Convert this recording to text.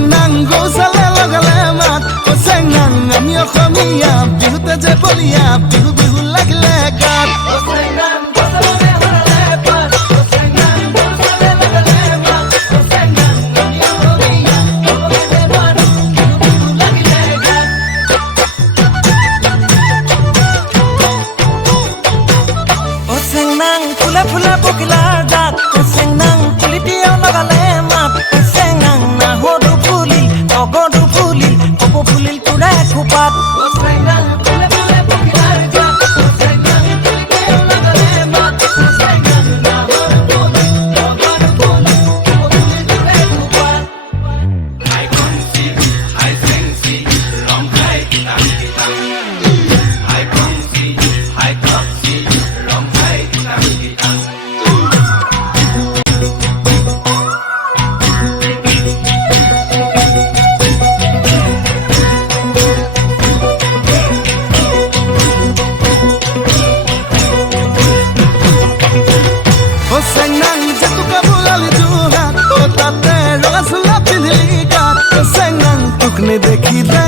চেংনাং গৌচালে লগালে মাত ও চেংনাং আমি অসমীয়া বিহুতে যে বলিয়া বিহু বিহু লাগিলে গাত ফুলে ফুলে পখিলাৰ জাত চেংনাং পুলিটিও লগালে মাত চেংনাং নাহৰো ফুলিল অগৰো ফুলিল কপৌ ফুলিল তোৰে খোপাত চেংনাং জেতুকা বোলালি জোহাত ও তাতে ৰঙা চোলা পিন্ধিলি গাত চেংনাং তোক নেদেখিলে